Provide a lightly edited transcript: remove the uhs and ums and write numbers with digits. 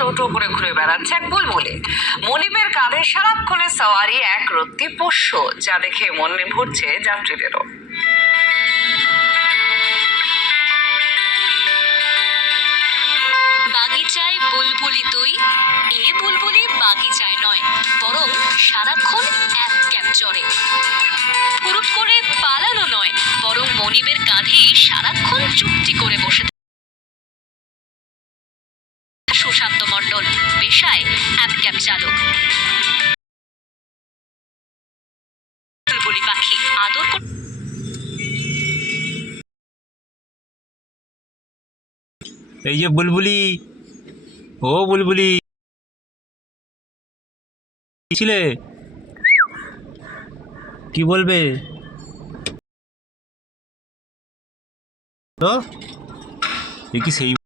টোটো করে ঘুরে বেড়াচ্ছে এক বুলবুলি। মনিবের কাঁধে সারাক্ষণে সওয়ারি এক রত্তি পোষ্য, যা দেখে মনে ভরছে যাত্রীদেরও। বাগিচায় বুলবুলি তুই, এ বুলবুলি বাগিচায় নয়, বরং সারাক্ষণ এক ক্যাপচরে। ফুরুত করে পালানো নয়, বরং মনিবের কাঁধেই সারাক্ষণ চুপটি করে বসে সুশান্ত মণ্ডল, পেশায় অ্যাপ ক্যাব চালক। বুলবুলি পাখি আদর এই যে বুলবুলি, ও বুলবুলি, ছিলে কি বলবে তো? এ কি সেই